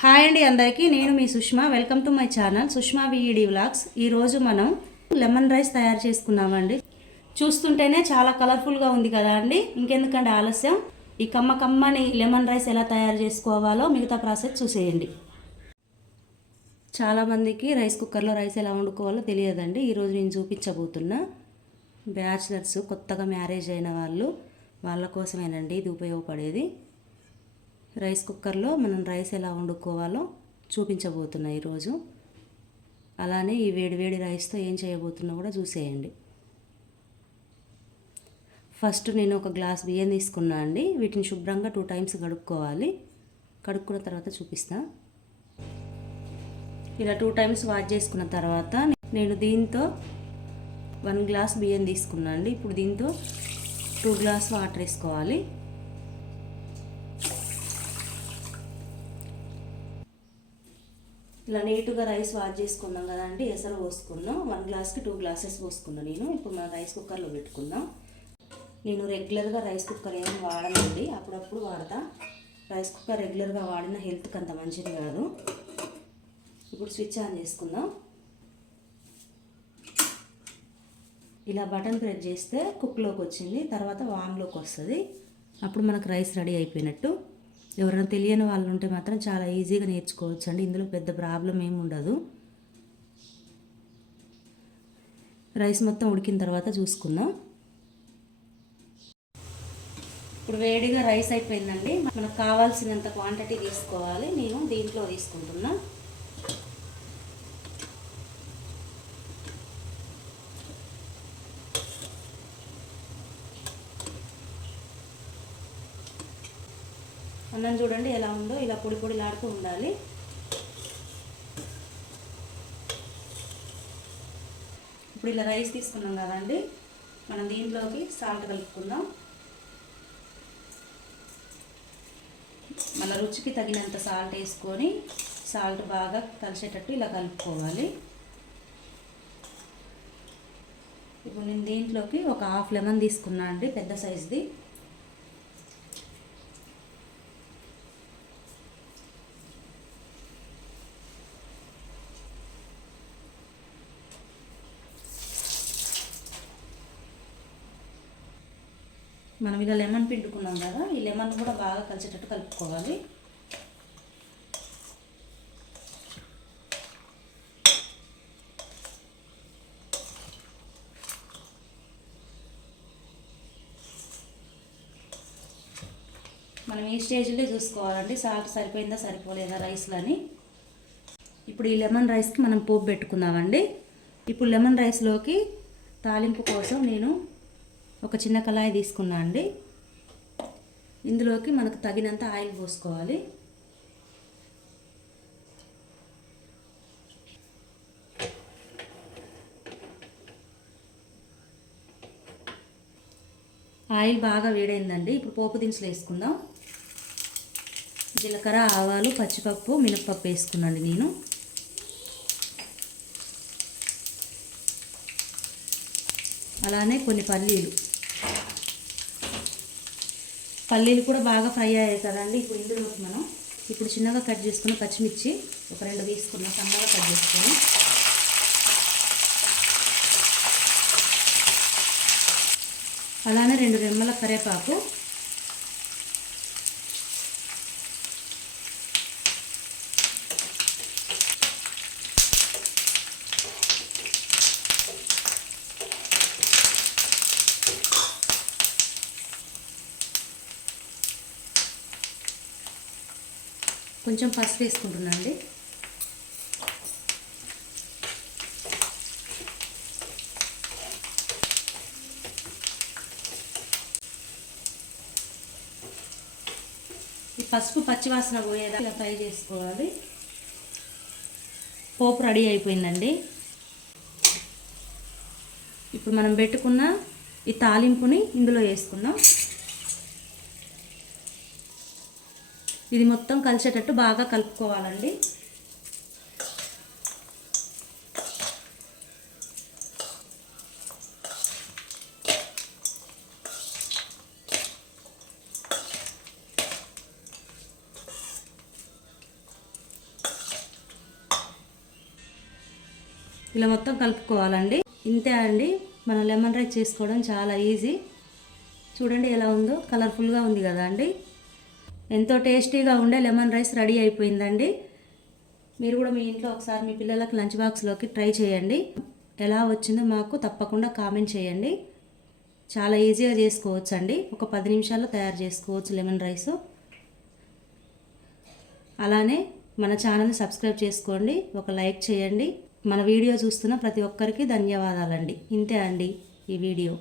Hi అండి అందరికీ నేను మీ Sushma. Welcome to my channel Sushma విఈడి vlogs. ఈరోజు మనం లెమన్ రైస్ తయారు చేసుకున్నామండి చూస్తుంటేనే చాలా కలర్ఫుల్గా ఉంది కదా అండి? ఇంకెందుకంటే ఆలస్యం? ఈ కమ్మ కమ్మని లెమన్ రైస్ ఎలా తయారు చేసుకోవాలో మిగతా ప్రాసెస్ చూసేయండి. చాలామందికి రైస్ కుక్కర్లో రైస్ ఎలా వండుకోవాలో తెలియదండి. ఈరోజు నేను చూపించబోతున్నా బ్యాచిలర్స్ కొత్తగా మ్యారేజ్ అయిన వాళ్ళు వాళ్ళ కోసమేనండి ఇది ఉపయోగపడేది. రైస్ కుక్కర్లో మనం రైస్ ఎలా వండుకోవాలో చూపించబోతున్నా ఈరోజు. అలానే ఈ వేడివేడి రైస్తో ఏం చేయబోతున్నా కూడా చూసేయండి. ఫస్ట్ నేను ఒక గ్లాస్ బియ్యం తీసుకున్నా అండి. వీటిని శుభ్రంగా టూ టైమ్స్ కడుక్కోవాలి. కడుక్కున్న తర్వాత చూపిస్తా. ఇలా టూ టైమ్స్ వాష్ చేసుకున్న తర్వాత నేను దీంతో వన్ గ్లాస్ బియ్యం తీసుకున్నా అండి. ఇప్పుడు దీంతో టూ గ్లాస్ వాటర్ వేసుకోవాలి. ఇలా నీట్గా రైస్ వాష్ చేసుకున్నాం కదండి ఎసరు పోసుకుందాం వన్ గ్లాస్కి టూ గ్లాసెస్ పోసుకున్నాను నేను. ఇప్పుడు మన రైస్ కుక్కర్లో పెట్టుకుందాం. నేను రెగ్యులర్గా రైస్ కుక్కర్ ఏమి వాడనండి. అప్పుడప్పుడు వాడతా. రైస్ కుక్కర్ రెగ్యులర్గా వాడిన హెల్త్కి అంత మంచిది కాదు. ఇప్పుడు స్విచ్ ఆన్ చేసుకుందాం. ఇలా బటన్ ప్రెస్ చేస్తే కుక్లోకి వచ్చింది. తర్వాత వామ్లోకి వస్తుంది. అప్పుడు మనకు రైస్ రెడీ అయిపోయినట్టు. ఎవరైనా తెలియని వాళ్ళు ఉంటే మాత్రం చాలా ఈజీగా నేర్చుకోవచ్చు అండి ఇందులో పెద్ద ప్రాబ్లం ఏమి ఉండదు. రైస్ మొత్తం ఉడికిన తర్వాత చూసుకుందాం. ఇప్పుడు వేడిగా రైస్ అయిపోయిందండి. మనకు కావాల్సినంత క్వాంటిటీ తీసుకోవాలి. నేను దీంట్లో తీసుకుంటున్నాను అన్నం చూడండి ఎలా ఉందో ఇలా పొడి పొడిలాడుతూ ఉండాలి. ఇప్పుడు ఇలా రైస్ తీసుకున్నాం కదండి మనం దీంట్లోకి సాల్ట్ కలుపుకుందాం. మళ్ళీ రుచికి తగినంత సాల్ట్ వేసుకొని సాల్ట్ బాగా కలిసేటట్టు ఇలా కలుపుకోవాలి. ఇప్పుడు నేను దీంట్లోకి ఒక హాఫ్ లెమన్ తీసుకున్నా అండి పెద్ద సైజుది. మనం ఇలా లెమన్ పిండుకున్నాం కదా ఈ లెమన్ కూడా బాగా కలిసేటట్టు కలుపుకోవాలి. మనం ఈ స్టేజ్లో చూసుకోవాలండి. సాల్ట్ సరిపోయిందా సరిపోలేదా రైస్లని. ఇప్పుడు ఈ లెమన్ రైస్కి మనం పోపు పెట్టుకుందామండి. ఇప్పుడు లెమన్ రైస్లోకి తాలింపు కోసం నేను ఒక చిన్న కళాయి తీసుకున్నా అండి. ఇందులోకి మనకు తగినంత ఆయిల్ పోసుకోవాలి. ఆయిల్ బాగా వేడైందండి. ఇప్పుడు పోపు దినుసులు వేసుకుందాం. జీలకర్ర ఆవాలు పచ్చిపప్పు మినప్పప్పు వేసుకున్నాండి నేను. అలానే కొన్ని పల్లీలు. పల్లీలు కూడా బాగా ఫ్రై అయ్యాయి కదండి. ఇప్పుడు ఇందులోకి మనం ఇప్పుడు చిన్నగా కట్ చేసుకున్న పచ్చిమిర్చి ఒక రెండు తీసుకున్న సన్నగా కట్ చేసుకొని అలానే రెండు రెమ్మల కరేపాకు కొంచెం పసుపు వేసుకుంటున్నాండి ఈ పసుపు పచ్చివాసన పోయేదా ఇలా ఫ్రై చేసుకోవాలి. పోపు రెడీ అయిపోయిందండి. ఇప్పుడు మనం పెట్టుకున్న ఈ తాలింపుని ఇందులో వేసుకుందాం. ఇది మొత్తం కలిసేటట్టు బాగా కలుపుకోవాలండి. ఇలా మొత్తం కలుపుకోవాలండి. ఇంతే అండి. మనం లెమన్ రైస్ చేసుకోవడం చాలా ఈజీ. చూడండి ఎలా ఉందో. కలర్ఫుల్గా ఉంది కదా అండి. ఎంతో టేస్టీగా ఉండే లెమన్ రైస్ రెడీ అయిపోయిందండి. మీరు కూడా మీ ఇంట్లో ఒకసారి మీ పిల్లలకి లంచ్ బాక్స్లోకి ట్రై చేయండి. ఎలా వచ్చిందో మాకు తప్పకుండా కామెంట్ చేయండి. చాలా ఈజీగా చేసుకోవచ్చు అండి ఒక పది నిమిషాల్లో తయారు చేసుకోవచ్చు లెమన్ రైస్. అలానే మన ఛానల్ని సబ్స్క్రైబ్ చేసుకోండి. ఒక లైక్ చేయండి. మన వీడియో చూస్తున్న ప్రతి ఒక్కరికి ధన్యవాదాలండి. ఇంతే అండి ఈ వీడియో.